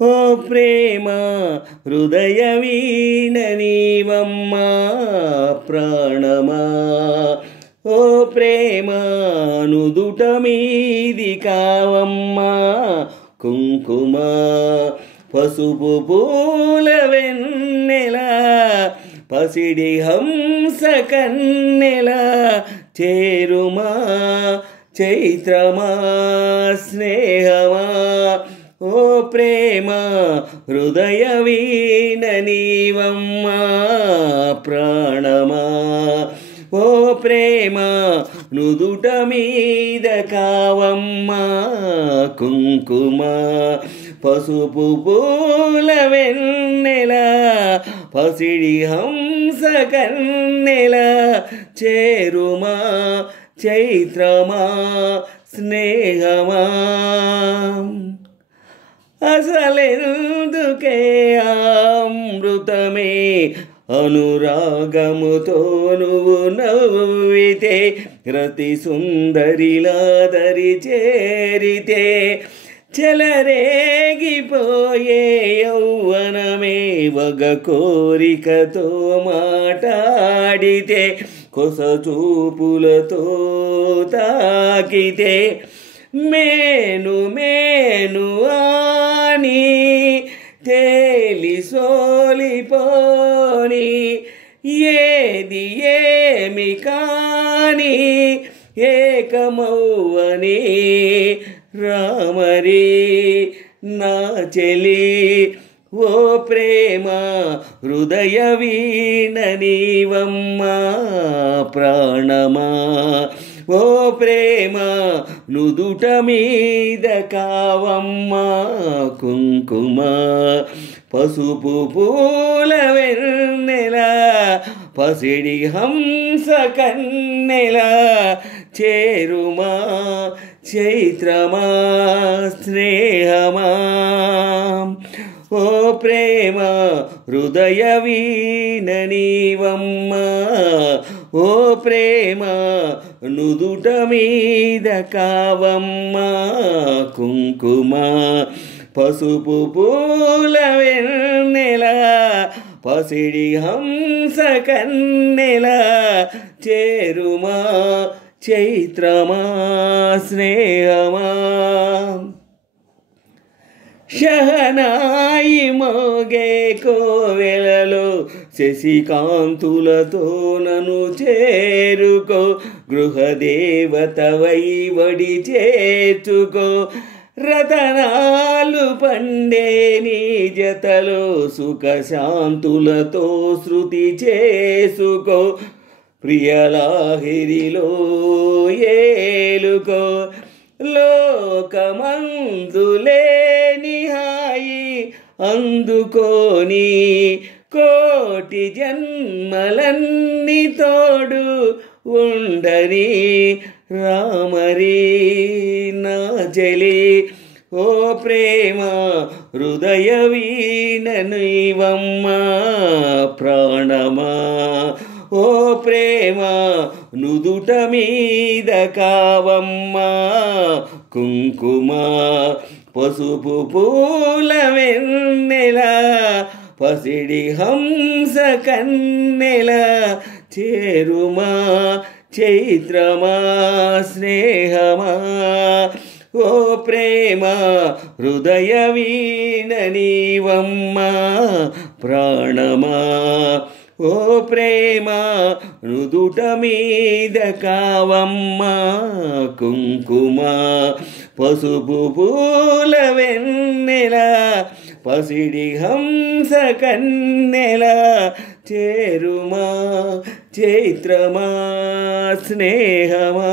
ఓ ప్రేమ హృదయ వీణ నీవమ్మా ప్రాణమా ఓ ప్రేమ నుదుట మీది కావమ్మా కుంకుమ పసుపు పూల వెన్నెల పసిడి హంస కన్నెల చేరుమా చైత్రమా స్నేహమా ఓ ప్రేమ హృదయ వీణ నీవమ్మా ప్రాణమా ఓ ప్రేమ నుదుట మీద కావమ్మా కుంకుమ పసుపు పూల వెన్నెల పసిడి హంస కన్నెల చేరుమా చైత్రమా స్నేహమా అసలెందుకే అమృతమే అనురాగముతో నువ్వు నవ్వితే రతి సుందరిలాదరి చేరితే చెలరేగిపోయే యౌవనమే వగ కోరికతో మాటాడితే కొస చూపులతో తాకితే మేను మేను అని తేలి సోలిపోని ఏది ఏమి కాని ఏకమౌవని రామరి నా చెలి ఓ ప్రేమ హృదయ వీణ నీవమ్మా ప్రాణమా ఓ ప్రేమ నుదుట మీద కావమ్మా కుంకుమ పసుపు పూల వెన్నెల పసిడి హంస కన్నెల చేరుమా చైత్రమా స్నేహమా ఓ ప్రేమ హృదయ వీణ నీవమ్మా ఓ ప్రేమ నుదుట మీద కావమ్మా కుంకుమ పసుపు పూల వెన్నెల పసిడి హంస కన్నెల చేరుమా చైత్రమా స్నేహమా షహనాయి మోగే కోవెలలో శశికాంతులతో నన్ను చేరుకో గృహదేవతవై వడి చేర్చుకో రతనాలు పండే నీ జతలో సుఖశాంతులతో శృతి చేసుకో ప్రియలాహిరిలో ఏలుకో లోకమందులేని హాయి అందుకోని కోటి జన్మలన్నీ తోడు ఉండని రామరి నా చెలి ఓ ప్రేమ హృదయ వీణ నీవమ్మా ప్రాణమా ఓ ప్రేమ నుదుట మీద కావమ్మా కుంకుమ పసుపు పూల వెన్నెల పసిడి హంస కన్నెల చేరుమా చైత్రమా స్నేహమా ఓ ప్రేమ హృదయ వీణ నీవమ్మా ప్రాణమా ఓ ప్రేమ నుదుట మీద కావమ్మా కుంకుమ పసుపు పూల వెన్నెల పసిడి హంస కన్నెల చేరుమా చైత్రమా స్నేహమా